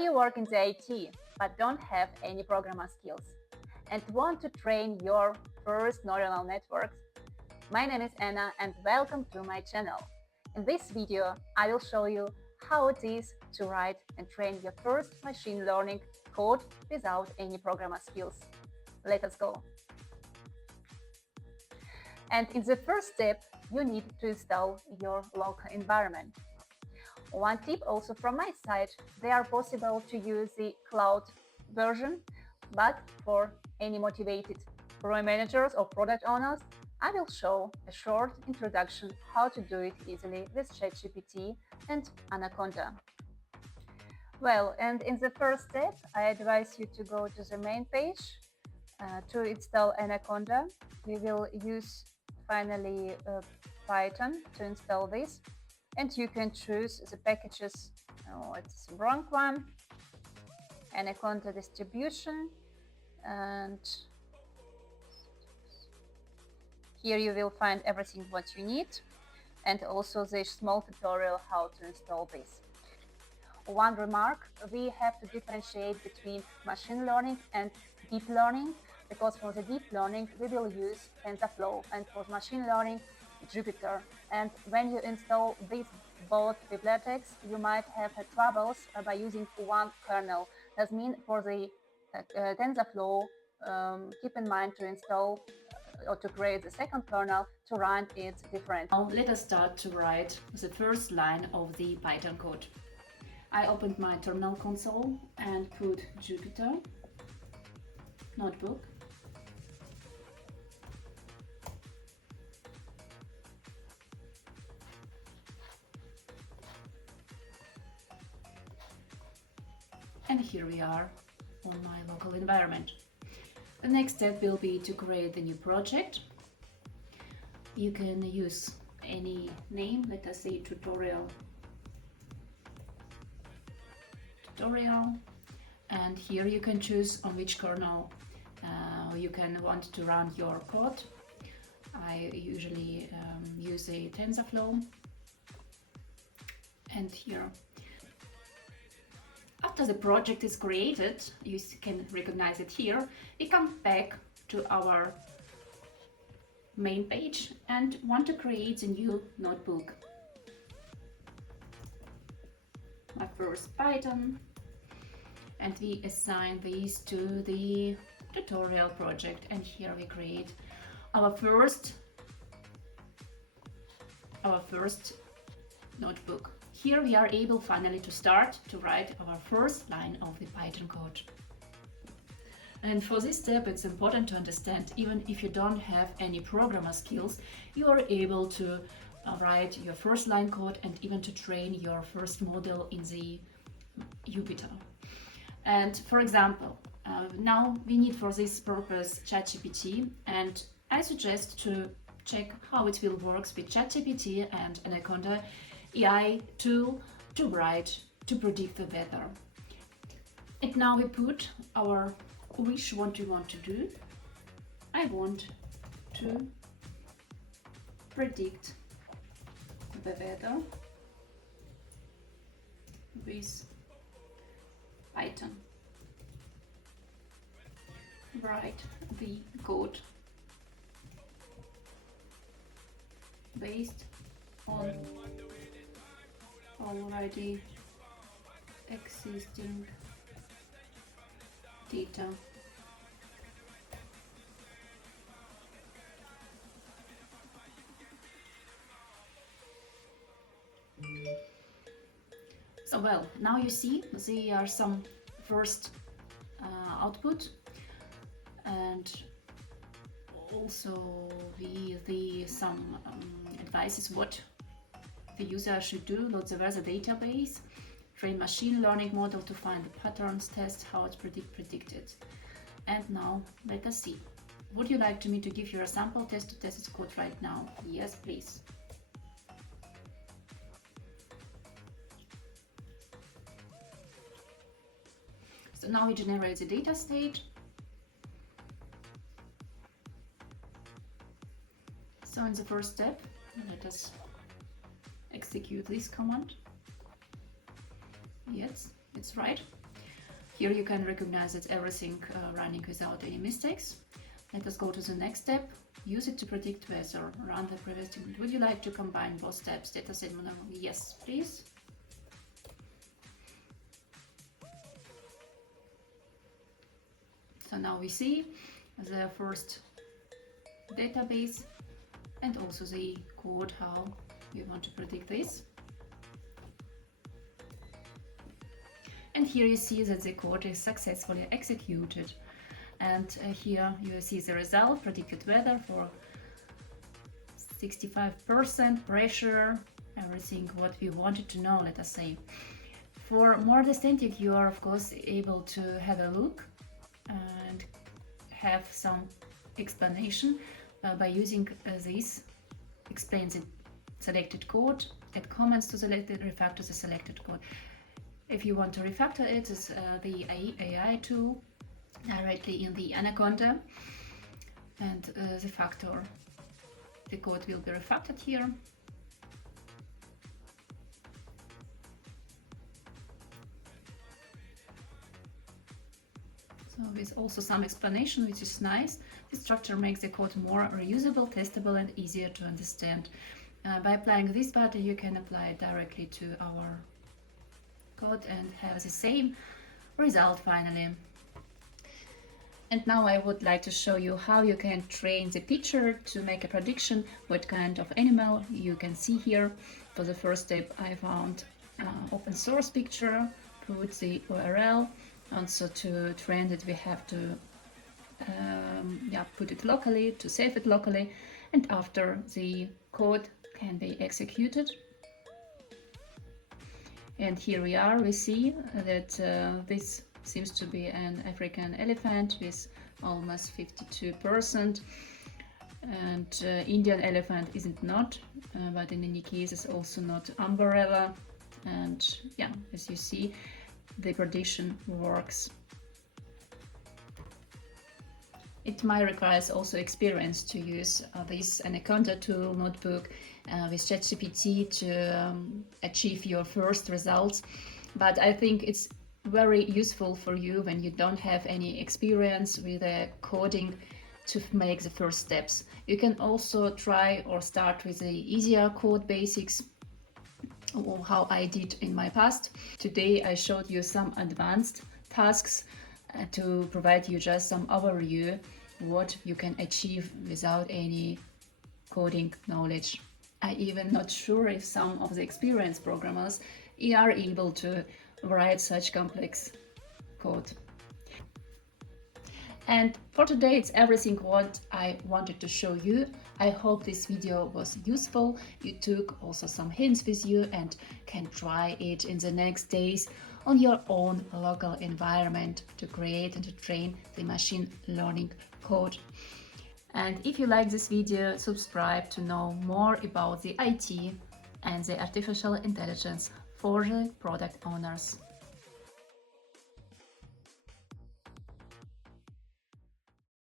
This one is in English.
you work in the IT but don't have any programmer skills and want to train your first neural networks? My name is Anna and welcome to my channel. In this video, I will show you how it is to write and train your first machine learning code without any programmer skills. Let us go. And in the first step, you need to install your local environment. One tip also from my side, they are possible to use the cloud version, but for any motivated program managers or product owners, I will show a short introduction how to do it easily with ChatGPT and Anaconda. Well, and in the first step, I advise you to go to the main page to install Anaconda. We will use finally Python to install this. And you can choose the packages. Oh, it's the wrong one. Anaconda distribution. And here you will find everything what you need. And also this small tutorial how to install this. One remark, we have to differentiate between machine learning and deep learning, because for the deep learning, we will use TensorFlow, and for machine learning, Jupyter. And when you install these both bibliotheks, you might have troubles by using one kernel. That means for the TensorFlow, keep in mind to install or to create the second kernel to run it different. Now let us start to write the first line of the Python code. I opened my terminal console and put Jupyter Notebook. And here we are on my local environment. The next step will be to create a new project. You can use any name, let us say tutorial, and here you can choose on which kernel you can want to run your code. I usually use a TensorFlow, and here after the project is created, you can recognize it here, we come back to our main page and want to create a new notebook. My first Python, and we assign these to the tutorial project, and here we create our first notebook. Here we are able finally to start to write our first line of the Python code. And for this step it's important to understand, even if you don't have any programmer skills, you are able to write your first line code and even to train your first model in the Jupyter. And for example, now we need for this purpose ChatGPT, and I suggest to check how it will work with ChatGPT and Anaconda AI tool to predict the weather. And now we put our wish, what we want to do. I want to predict the weather with Python. Write the code based on already existing data. So well, now you see there are some first output, and also some advices what the user should do. Load the weather database, train machine learning model to find the patterns, test how it's predicted. And now let us see. Would you like me to give you a sample test to test its code right now? Yes, please. So now we generate the data state. So in the first step, let us execute this command. Yes, it's right. Here you can recognize that everything running without any mistakes. Let us go to the next step. Use it to predict weather. Run the previous statement. Would you like to combine both steps? Dataset model. Yes, please. So now we see the first database and also the code how we want to predict this. And here you see that the code is successfully executed. And here you see the result, predicted weather for 65% pressure, everything what we wanted to know, let us say. For more understanding, you are of course able to have a look and have some explanation by using this. Explain the selected code, add comments to selected, refactor the selected code. If you want to refactor it, it's the AI tool directly in the Anaconda, and the code will be refactored here. So with also some explanation, which is nice. This structure makes the code more reusable, testable and easier to understand. By applying this button, you can apply it directly to our code and have the same result finally. And now I would like to show you how you can train the picture to make a prediction what kind of animal you can see here. For the first step, I found open source picture, put the URL. Also to train it, we have to put it locally, to save it locally, and after the code can be executed. And here we are, we see that this seems to be an African elephant with almost 52%, and Indian elephant isn't not, but in any case it's also not umbrella. And yeah, as you see, the prediction works. It might require also experience to use this Anaconda tool notebook with ChatGPT to achieve your first results, but I think it's very useful for you when you don't have any experience with coding to make the first steps. You can also try or start with the easier code basics, or how I did in my past. Today I showed you some advanced tasks to provide you just some overview what you can achieve without any coding knowledge. I even not sure if some of the experienced programmers are able to write such complex code. And for today it's everything what I wanted to show you. I hope this video was useful. You took also some hints with you and can try it in the next days on your own local environment to create and to train the machine learning code. And if you like this video, subscribe to know more about the IT and the artificial intelligence for the product owners.